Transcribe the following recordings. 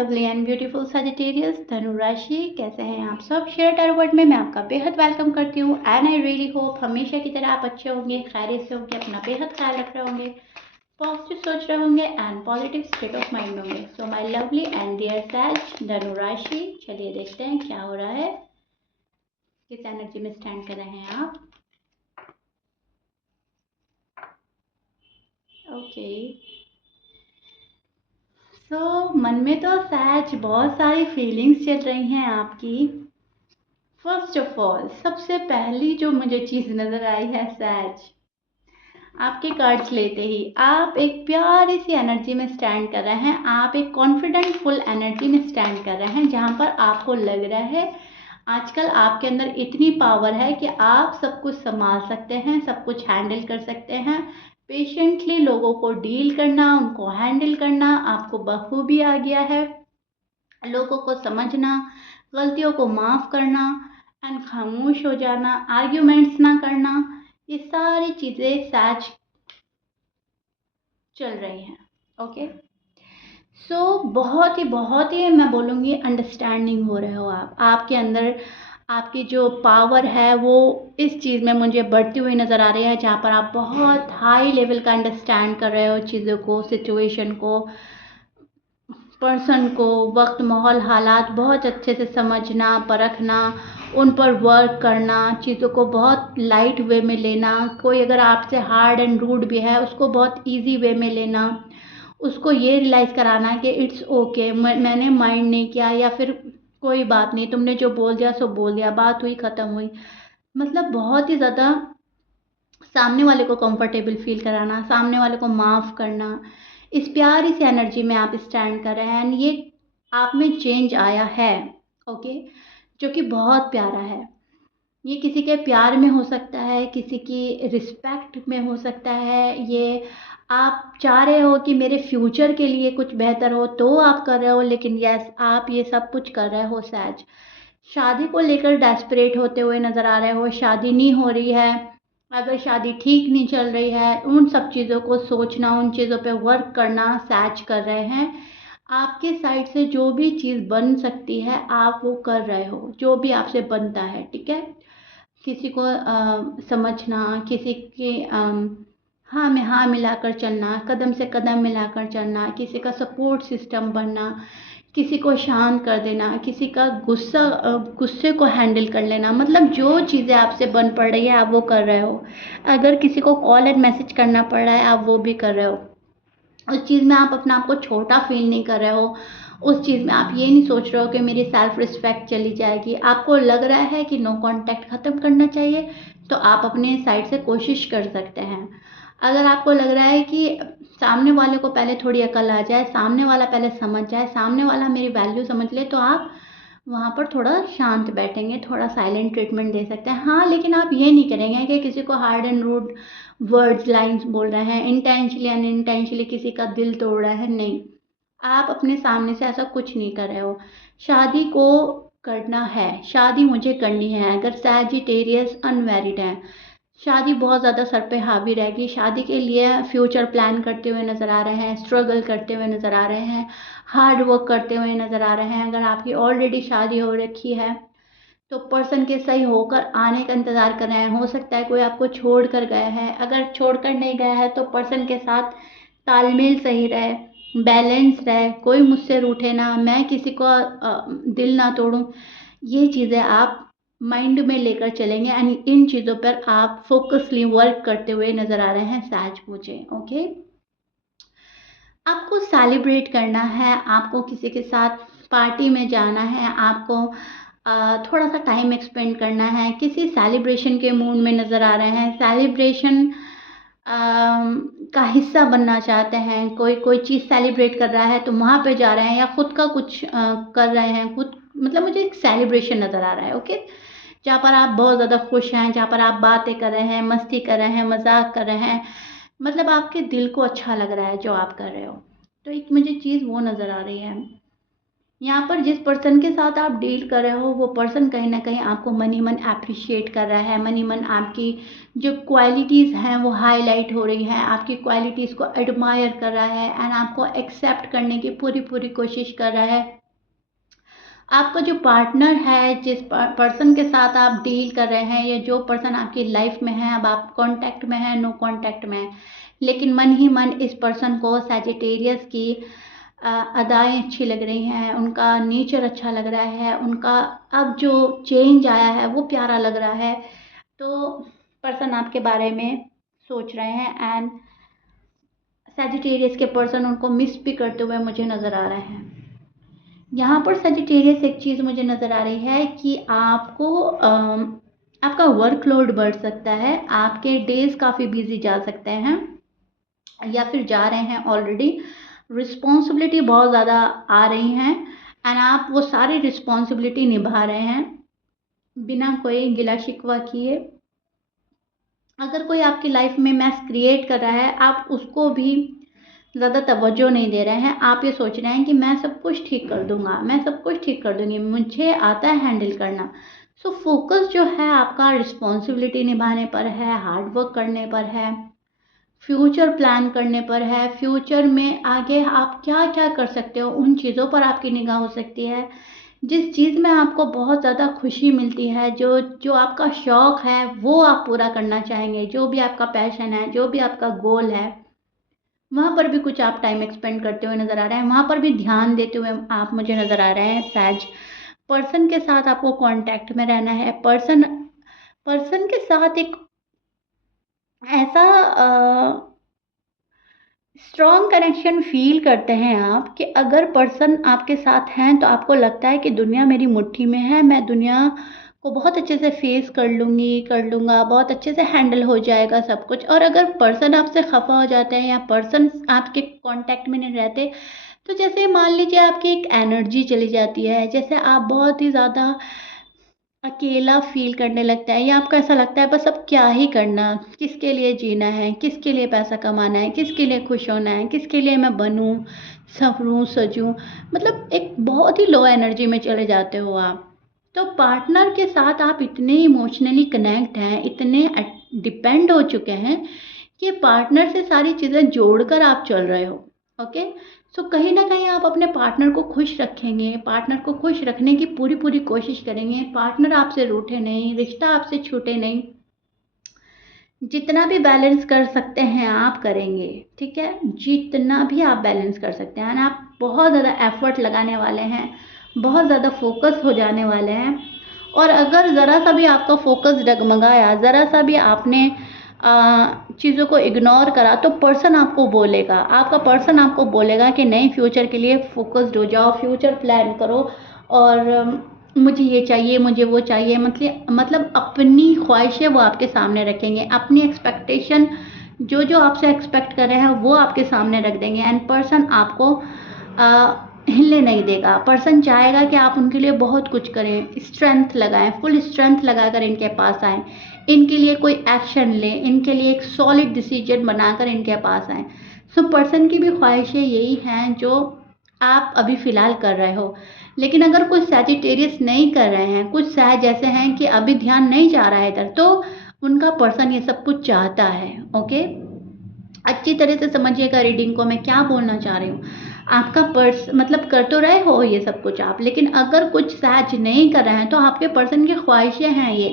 Lovely and beautiful Sagittarius धनु राशि, कैसे हैं आप सब। शेयर टैरो वर्ड में मैं आपका बेहद वेलकम करती हूँ एंड आई रियली होप हमेशा की तरह आप अच्छे होंगे, खैरियत से होंगे, अपना बेहद ख्याल रख रहे होंगे, पॉजिटिव सोच रहे होंगे and positive state of mind में होंगे। So my lovely and dear सैज धनु राशि, चलिए देखते हैं क्या हो रहा है, किस एनर्जी में स्टैंड कर रहे हैं आप। ओके मन में तो सच बहुत सारी फीलिंग्स चल रही हैं आपकी। फर्स्ट ऑफ ऑल सबसे पहली जो मुझे चीज़ नज़र आई है सच, आपके कार्ड्स लेते ही आप एक प्यारी सी एनर्जी में स्टैंड कर रहे हैं। आप एक कॉन्फिडेंट फुल एनर्जी में स्टैंड कर रहे हैं, जहाँ पर आपको लग रहा है आजकल आपके अंदर इतनी पावर है कि आप सब कुछ संभाल सकते हैं, सब कुछ हैंडल कर सकते हैं। पेशेंटली लोगों को डील करना, उनको हैंडल करना आपको बखूबी आ गया है। लोगों को समझना, गलतियों को माफ़ करना एंड खामोश हो जाना, आर्ग्यूमेंट्स ना करना, ये सारी चीज़ें सच चल रही हैं। ओके बहुत ही मैं बोलूँगी अंडरस्टैंडिंग हो रहे हो आप। आपके अंदर आपकी जो पावर है वो इस चीज़ में मुझे बढ़ती हुई नज़र आ रही है, जहाँ पर आप बहुत हाई लेवल का अंडरस्टैंड कर रहे हो चीज़ों को, सिचुएशन को, पर्सन को, वक्त, माहौल, हालात बहुत अच्छे से समझना, परखना, उन पर वर्क करना, चीज़ों को बहुत लाइट वे में लेना। कोई अगर आपसे हार्ड एंड रूड भी है उसको बहुत इजी वे में लेना, उसको ये रियलाइज़ कराना कि इट्स ओके, मैंने माइंड नहीं किया, या फिर कोई बात नहीं, तुमने जो बोल दिया सो बोल दिया, बात हुई ख़त्म हुई। मतलब बहुत ही ज़्यादा सामने वाले को कंफर्टेबल फील कराना, सामने वाले को माफ़ करना, इस प्यारी सी एनर्जी में आप स्टैंड कर रहे हैं एंड ये आप में चेंज आया है। ओके जो कि बहुत प्यारा है। ये किसी के प्यार में हो सकता है, किसी की रिस्पेक्ट में हो सकता है, ये आप चाह रहे हो कि मेरे फ्यूचर के लिए कुछ बेहतर हो तो आप कर रहे हो, लेकिन यस आप ये सब कुछ कर रहे हो सच। शादी को लेकर डेस्परेट होते हुए नज़र आ रहे हो, शादी नहीं हो रही है, अगर शादी ठीक नहीं चल रही है, उन सब चीज़ों को सोचना, उन चीज़ों पे वर्क करना सच कर रहे हैं। आपके साइड से जो भी चीज़ बन सकती है आप वो कर रहे हो, जो भी आपसे बनता है, ठीक है। किसी को समझना, किसी के हाँ में हाँ मिलाकर चलना, कदम से कदम मिलाकर चलना, किसी का सपोर्ट सिस्टम बनना, किसी को शांत कर देना, किसी का गुस्से को हैंडल कर लेना। मतलब जो चीज़ें आपसे बन पड़ रही है आप वो कर रहे हो। अगर किसी को कॉल एंड मैसेज करना पड़ रहा है आप वो भी कर रहे हो। उस चीज़ में आप अपने आप को छोटा फील नहीं कर रहे हो, उस चीज़ में आप ये नहीं सोच रहे हो कि मेरी सेल्फ रिस्पेक्ट चली जाएगी। आपको लग रहा है कि नो कांटेक्ट ख़त्म करना चाहिए, तो आप अपने साइड से कोशिश कर सकते हैं। अगर आपको लग रहा है कि सामने वाले को पहले थोड़ी अकल आ जाए, सामने वाला पहले समझ जाए, सामने वाला मेरी वैल्यू समझ ले, तो आप वहाँ पर थोड़ा शांत बैठेंगे, थोड़ा साइलेंट ट्रीटमेंट दे सकते हैं। हाँ, लेकिन आप ये नहीं करेंगे कि किसी को hard and rude words, lines बोल रहे हैं, इंटेंशनली अनइंटेंशनली किसी का दिल तोड़ रहा है, नहीं। आप अपने सामने से ऐसा कुछ नहीं कर रहे हो। शादी को करना है, शादी मुझे करनी है। अगर सैजिटेरियस अनमैरिड है, शादी बहुत ज़्यादा सर पे हावी रहेगी। शादी के लिए फ्यूचर प्लान करते हुए नज़र आ रहे हैं, स्ट्रगल करते हुए नज़र आ रहे हैं, हार्ड वर्क करते हुए नज़र आ रहे हैं। अगर आपकी ऑलरेडी शादी हो रखी है तो पर्सन के सही होकर आने का इंतज़ार कर रहे हैं। हो सकता है कोई आपको छोड़ कर गया है, अगर छोड़ कर नहीं गया है तो पर्सन के साथ तालमेल सही रहे, बैलेंस रहे, कोई मुझसे रूठे ना, मैं किसी को दिल ना तोड़ूं। ये चीज़ें आप माइंड में लेकर चलेंगे एंड इन चीज़ों पर आप फोकसली वर्क करते हुए नज़र आ रहे हैं सच मुझे। ओके आपको सेलिब्रेट करना है, आपको किसी के साथ पार्टी में जाना है, आपको थोड़ा सा टाइम एक्सपेंड करना है, किसी सेलिब्रेशन के मूड में नज़र आ रहे हैं, सेलिब्रेशन का हिस्सा बनना चाहते हैं। कोई कोई चीज़ सेलिब्रेट कर रहा है तो वहाँ पे जा रहे हैं, या खुद का कुछ कर रहे हैं, खुद मतलब मुझे एक सेलिब्रेशन नज़र आ रहा है। ओके जहाँ पर आप बहुत ज़्यादा खुश हैं, जहाँ पर आप बातें कर रहे हैं, मस्ती कर रहे हैं, मजाक कर रहे हैं, मतलब आपके दिल को अच्छा लग रहा है जो आप कर रहे हो। तो एक मुझे चीज़ वो नज़र आ रही है। यहाँ पर जिस पर्सन के साथ आप डील कर रहे हो वो पर्सन कहीं न कहीं आपको मन ही मन एप्रिशिएट कर रहा है, मन ही मन आपकी जो क्वालिटीज़ हैं वो हाइलाइट हो रही हैं, आपकी क्वालिटीज़ को एडमायर कर रहा है एंड आपको एक्सेप्ट करने की पूरी कोशिश कर रहा है। आपका जो पार्टनर है, जिस पर्सन के साथ आप डील कर रहे हैं या जो पर्सन आपकी लाइफ में है, अब आप कॉन्टैक्ट में हैं, नो कॉन्टैक्ट में हैं, लेकिन मन ही मन इस पर्सन को सैजिटेरियस की अदाएँ अच्छी लग रही हैं, उनका नेचर अच्छा लग रहा है, उनका अब जो चेंज आया है वो प्यारा लग रहा है। तो पर्सन आपके बारे में सोच रहे हैं एंड सैजिटेरियस के पर्सन उनको मिस भी करते हुए मुझे नज़र आ रहे हैं। यहाँ पर सजिटेरियस एक चीज़ मुझे नज़र आ रही है कि आपको आपका वर्कलोड बढ़ सकता है, आपके डेज़ काफ़ी बिज़ी जा सकते हैं या फिर जा रहे हैं ऑलरेडी। रिस्पॉन्सिबिलिटी बहुत ज़्यादा आ रही हैं एंड आप वो सारी रिस्पॉन्सिबिलिटी निभा रहे हैं बिना कोई गिला शिकवा किए। अगर कोई आपकी लाइफ में मैस क्रिएट कर रहा है, आप उसको भी ज़्यादा तवज्जो नहीं दे रहे हैं। आप ये सोच रहे हैं कि मैं सब कुछ ठीक कर दूँगा, मैं सब कुछ ठीक कर दूँगी, मुझे आता है हैंडल करना। सो फोकस जो है आपका रिस्पॉन्सिबिलिटी निभाने पर है, हार्ड वर्क करने पर है, फ्यूचर प्लान करने पर है, फ्यूचर में आगे आप क्या-क्या कर सकते हो उन चीज़ों पर आपकी निगाह हो सकती है। जिस चीज़ में आपको बहुत ज़्यादा खुशी मिलती है, जो आपका शौक़ है वो आप पूरा करना चाहेंगे, जो भी आपका पैशन है, जो भी आपका गोल है, वहाँ पर भी कुछ आप टाइम एक्सपेंड करते हुए नज़र आ रहे हैं, वहाँ पर भी ध्यान देते हुए आप मुझे नज़र आ रहे हैं सैज। पर्सन के साथ आपको कॉन्टैक्ट में रहना है, पर्सन पर्सन के साथ एक ऐसा स्ट्रॉन्ग कनेक्शन फ़ील करते हैं आप कि अगर पर्सन आपके साथ हैं तो आपको लगता है कि दुनिया मेरी मुट्ठी में है, मैं दुनिया को बहुत अच्छे से फ़ेस कर लूँगी, कर लूँगा, बहुत अच्छे से हैंडल हो जाएगा सब कुछ। और अगर पर्सन आपसे ख़फ़ा हो जाते हैं या पर्सन आपके कॉन्टैक्ट में नहीं रहते, तो जैसे मान लीजिए आपकी एक एनर्जी चली जाती है, जैसे आप बहुत ही ज़्यादा अकेला फ़ील करने लगता है या आपको ऐसा लगता है बस अब क्या ही करना, किसके लिए जीना है, किसके लिए पैसा कमाना है, किसके लिए खुश होना है, किसके लिए मैं बनूँ, सवरूँ, सजूँ, मतलब एक बहुत ही लो एनर्जी में चले जाते हो आप। तो पार्टनर के साथ आप इतने इमोशनली कनेक्ट हैं, इतने डिपेंड हो चुके हैं कि पार्टनर से सारी चीज़ें जोड़कर आप चल रहे हो। ओके, सो कहीं ना कहीं आप अपने पार्टनर को खुश रखेंगे, पार्टनर को खुश रखने की पूरी कोशिश करेंगे, पार्टनर आपसे रूठे नहीं, रिश्ता आपसे छूटे नहीं, जितना भी बैलेंस कर सकते हैं आप करेंगे। ठीक है, जितना भी आप बैलेंस कर सकते हैं, आप बहुत ज़्यादा एफर्ट लगाने वाले हैं, बहुत ज़्यादा फोकस हो जाने वाले हैं। और अगर ज़रा सा भी आपका फोकस डगमगाया, ज़रा सा भी आपने चीज़ों को इग्नोर करा, तो पर्सन आपको बोलेगा, आपका पर्सन आपको बोलेगा कि नहीं, फ्यूचर के लिए फोकस्ड हो जाओ, फ्यूचर प्लान करो और मुझे ये चाहिए, मुझे वो चाहिए, मतलब अपनी ख्वाहिशें वो आपके सामने रखेंगे, अपनी एक्सपेक्टेशन जो आपसे एक्सपेक्ट कर रहे हैं वो आपके सामने रख देंगे एंड पर्सन आपको हिलने नहीं देगा। पर्सन चाहेगा कि आप उनके लिए बहुत कुछ करें, स्ट्रेंथ लगाएं, फुल स्ट्रेंथ लगाकर इनके पास आएँ, इनके लिए कोई एक्शन लें, इनके लिए एक सॉलिड डिसीजन बनाकर इनके पास आएँ। सो पर्सन की भी ख्वाहिशें यही हैं जो आप अभी फ़िलहाल कर रहे हो। लेकिन अगर कुछ सैजिटेरियस नहीं कर रहे हैं, कुछ सैज ऐसे हैं कि अभी ध्यान नहीं जा रहा है इधर, तो उनका पर्सन ये सब कुछ चाहता है। ओके, अच्छी तरह से समझिएगा रीडिंग को, मैं क्या बोलना चाह रही हूँ। आपका मतलब कर तो रहे हो ये सब कुछ आप, लेकिन अगर कुछ सैच नहीं कर रहे हैं तो आपके पर्सन की ख्वाहिशें हैं ये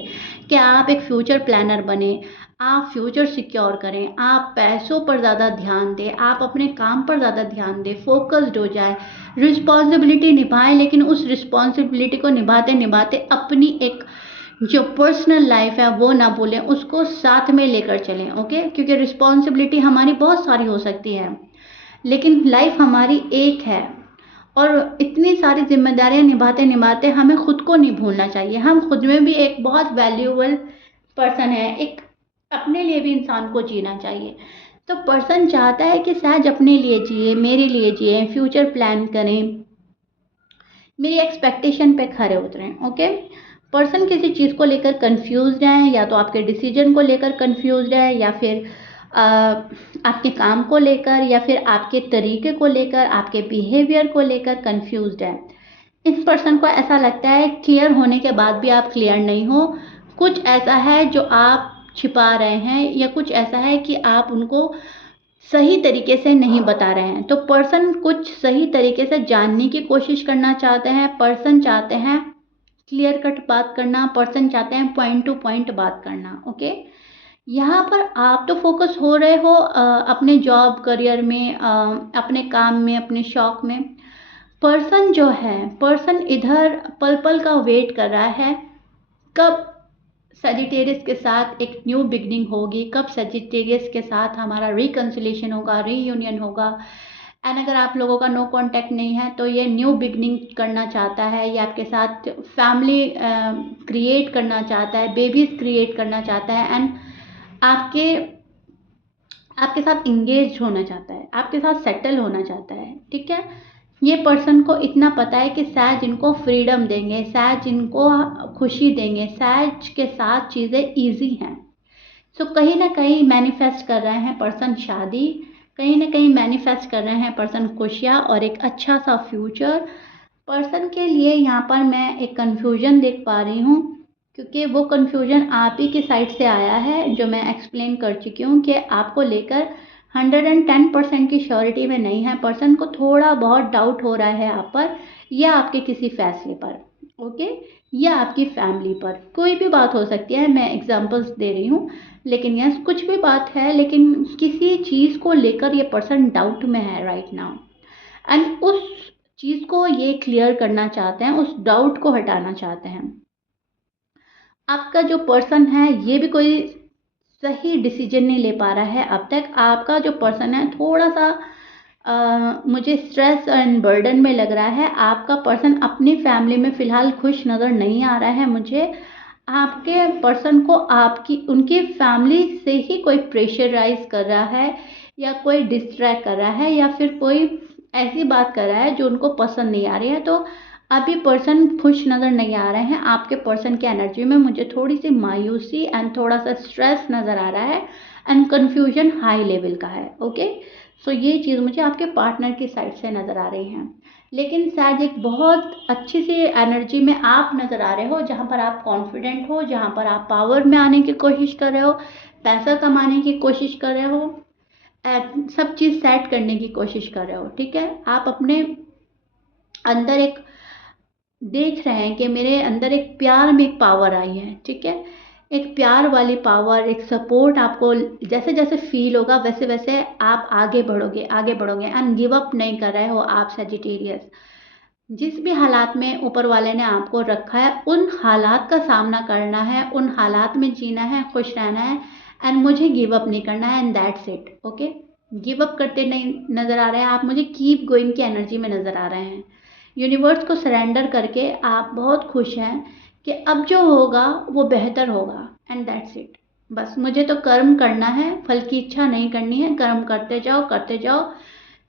कि आप एक फ्यूचर प्लानर बने, आप फ्यूचर सिक्योर करें, आप पैसों पर ज़्यादा ध्यान दें, आप अपने काम पर ज़्यादा ध्यान दें, फोकस्ड हो जाए, रिस्पॉन्सिबिलिटी निभाएं, लेकिन उस रिस्पॉन्सिबिलिटी को निभाते निभाते अपनी एक जो पर्सनल लाइफ है वो ना भूलें, उसको साथ में लेकर चलें। ओके, क्योंकि रिस्पॉन्सिबिलिटी हमारी बहुत सारी हो सकती है, लेकिन लाइफ हमारी एक है और इतनी सारी जिम्मेदारियां निभाते निभाते हमें खुद को नहीं भूलना चाहिए। हम खुद में भी एक बहुत वैल्यूएबल पर्सन है, एक अपने लिए भी इंसान को जीना चाहिए। तो पर्सन चाहता है कि सहज अपने लिए जिए, मेरे लिए जिए, फ्यूचर प्लान करें, मेरी एक्सपेक्टेशन पे खरे उतरें। ओके, पर्सन किसी चीज़ को लेकर कंफ्यूज्ड है, या तो आपके डिसीजन को लेकर कंफ्यूज्ड है, या फिर आपके काम को लेकर, या फिर आपके तरीके को लेकर, आपके बिहेवियर को लेकर कंफ्यूज्ड है। इस पर्सन को ऐसा लगता है क्लियर होने के बाद भी आप क्लियर नहीं हो, कुछ ऐसा है जो आप छिपा रहे हैं, या कुछ ऐसा है कि आप उनको सही तरीके से नहीं बता रहे हैं। तो पर्सन कुछ सही तरीके से जानने की कोशिश करना चाहते हैं, पर्सन चाहते हैं क्लियर कट बात करना, पर्सन चाहते हैं पॉइंट टू पॉइंट बात करना। ओके, यहाँ पर आप तो फोकस हो रहे हो अपने जॉब करियर में, अपने काम में, अपने शौक में। पर्सन जो है, पर्सन इधर पल पल का वेट कर रहा है, कब सजिटेरियस के साथ एक न्यू बिगनिंग होगी, कब सजिटेरियस के साथ हमारा रिकन्सिलेशन होगा, रीयूनियन होगा। एंड अगर आप लोगों का नो कांटेक्ट नहीं है तो ये न्यू बिगनिंग करना चाहता है, ये आपके साथ फैमिली क्रिएट करना चाहता है, बेबीज क्रिएट करना चाहता है, एंड आपके आपके साथ इंगेज होना चाहता है, आपके साथ सेटल होना चाहता है। ठीक है, ये पर्सन को इतना पता है कि सहज इनको फ्रीडम देंगे, सहज इनको खुशी देंगे, सहज के साथ चीज़ें ईजी हैं। सो कहीं ना कहीं मैनिफेस्ट कर रहे हैं पर्सन शादी, कहीं ना कहीं मैनिफेस्ट कर रहे हैं पर्सन खुशियाँ और एक अच्छा सा फ्यूचर। पर्सन के लिए यहाँ पर मैं एक कन्फ्यूजन देख पा रही हूँ, क्योंकि वो कन्फ्यूजन आप ही की साइड से आया है, जो मैं एक्सप्लेन कर चुकी हूँ कि आपको लेकर 110% की श्योरिटी में नहीं है। पर्सन को थोड़ा बहुत डाउट हो रहा है आप पर, या आपके किसी फैसले पर, ओके, या आपकी फैमिली पर, कोई भी बात हो सकती है, मैं एग्जांपल्स दे रही हूँ। लेकिन यस, कुछ भी बात है, लेकिन किसी चीज़ को लेकर ये पर्सन डाउट में है राइट नाउ, एंड उस चीज़ को ये क्लियर करना चाहते हैं, उस डाउट को हटाना चाहते हैं। आपका जो पर्सन है ये भी कोई सही डिसीजन नहीं ले पा रहा है अब तक। आपका जो पर्सन है थोड़ा सा मुझे स्ट्रेस एंड बर्डन में लग रहा है। आपका पर्सन अपनी फैमिली में फ़िलहाल खुश नज़र नहीं आ रहा है मुझे। आपके पर्सन को आपकी उनकी फैमिली से ही कोई प्रेशराइज कर रहा है, या कोई डिस्ट्रैक्ट कर रहा है, या फिर कोई ऐसी बात कर रहा है जो उनको पसंद नहीं आ रही है। तो अभी पर्सन खुश नज़र नहीं आ रहे हैं। आपके पर्सन की एनर्जी में मुझे थोड़ी सी मायूसी एंड थोड़ा सा स्ट्रेस नज़र आ रहा है, एंड कन्फ्यूजन हाई लेवल का है। ओके, सो ये चीज़ मुझे आपके पार्टनर की साइड से नज़र आ रही हैं। लेकिन शायद एक बहुत अच्छी सी एनर्जी में आप नज़र आ रहे हो, जहाँ पर आप कॉन्फिडेंट हो, जहाँ पर आप पावर में आने की कोशिश कर रहे हो, पैसा कमाने की कोशिश कर रहे हो, सब चीज़ सेट करने की कोशिश कर रहे हो। ठीक है, आप अपने अंदर एक देख रहे हैं कि मेरे अंदर एक प्यार में एक पावर आई है। ठीक है, एक प्यार वाली पावर, एक सपोर्ट आपको जैसे जैसे फील होगा वैसे वैसे आप आगे बढ़ोगे, आगे बढ़ोगे, एंड गिव अप नहीं कर रहे हो आप सजिटेरियस। जिस भी हालात में ऊपर वाले ने आपको रखा है, उन हालात का सामना करना है, उन हालात में जीना है, खुश रहना है, एंड मुझे गिव अप नहीं करना है, and that's it. Okay, give up करते नहीं नज़र आ रहे हैं आप, मुझे कीप गोइंग की एनर्जी में नज़र आ रहे हैं। यूनिवर्स को सरेंडर करके आप बहुत खुश हैं कि अब जो होगा वो बेहतर होगा, एंड दैट्स इट। बस मुझे तो कर्म करना है, फल की इच्छा नहीं करनी है। कर्म करते जाओ, करते जाओ,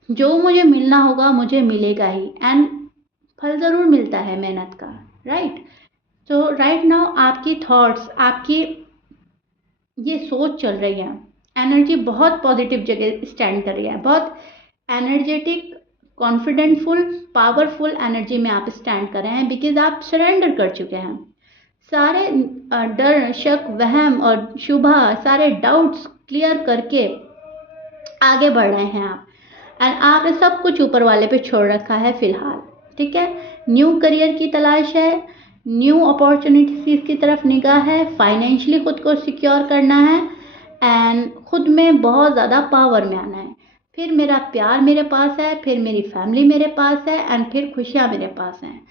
जो मुझे मिलना होगा मुझे मिलेगा ही, एंड फल ज़रूर मिलता है मेहनत का, राइट। तो राइट नाउ आपकी थॉट्स, आपकी ये सोच चल रही है, एनर्जी बहुत पॉजिटिव जगह स्टैंड कर रही है, बहुत एनर्जेटिक, कॉन्फिडेंटफुल, पावरफुल एनर्जी में आप स्टैंड कर रहे हैं, बिकॉज आप सरेंडर कर चुके हैं। सारे डर, शक, वहम और शुभा, सारे डाउट्स क्लियर करके आगे बढ़ रहे हैं आप, एंड आपने सब कुछ ऊपर वाले पे छोड़ रखा है फ़िलहाल। ठीक है, न्यू करियर की तलाश है, न्यू अपॉर्चुनिटीज़ की तरफ निगाह है, फाइनेंशियली खुद को सिक्योर करना है, एंड खुद में बहुत ज़्यादा पावर में आना है। फिर मेरा प्यार मेरे पास है, फिर मेरी फैमिली मेरे पास है, एंड फिर खुशियाँ मेरे पास हैं।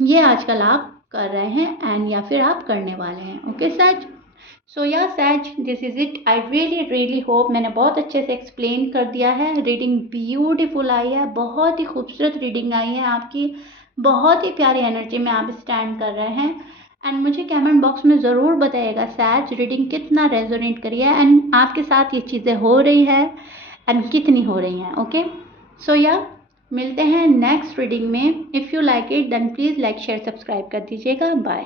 ये आजकल आप कर रहे हैं, एंड या फिर आप करने वाले हैं। ओके सच, सो या सच, this is it. I really hope मैंने बहुत अच्छे से एक्सप्लेन कर दिया है। रीडिंग ब्यूटीफुल आई है, बहुत ही खूबसूरत रीडिंग आई है आपकी, बहुत ही प्यारी एनर्जी में आप स्टैंड कर रहे हैं। एंड मुझे कमेंट बॉक्स में ज़रूर बताइएगा सैच रीडिंग कितना रेजोनेट करी है, एंड आपके साथ ये चीज़ें हो रही है, एंड कितनी हो रही हैं। ओके, सो या मिलते हैं नेक्स्ट रीडिंग में। If you like it then please like share subscribe कर दीजिएगा। बाय।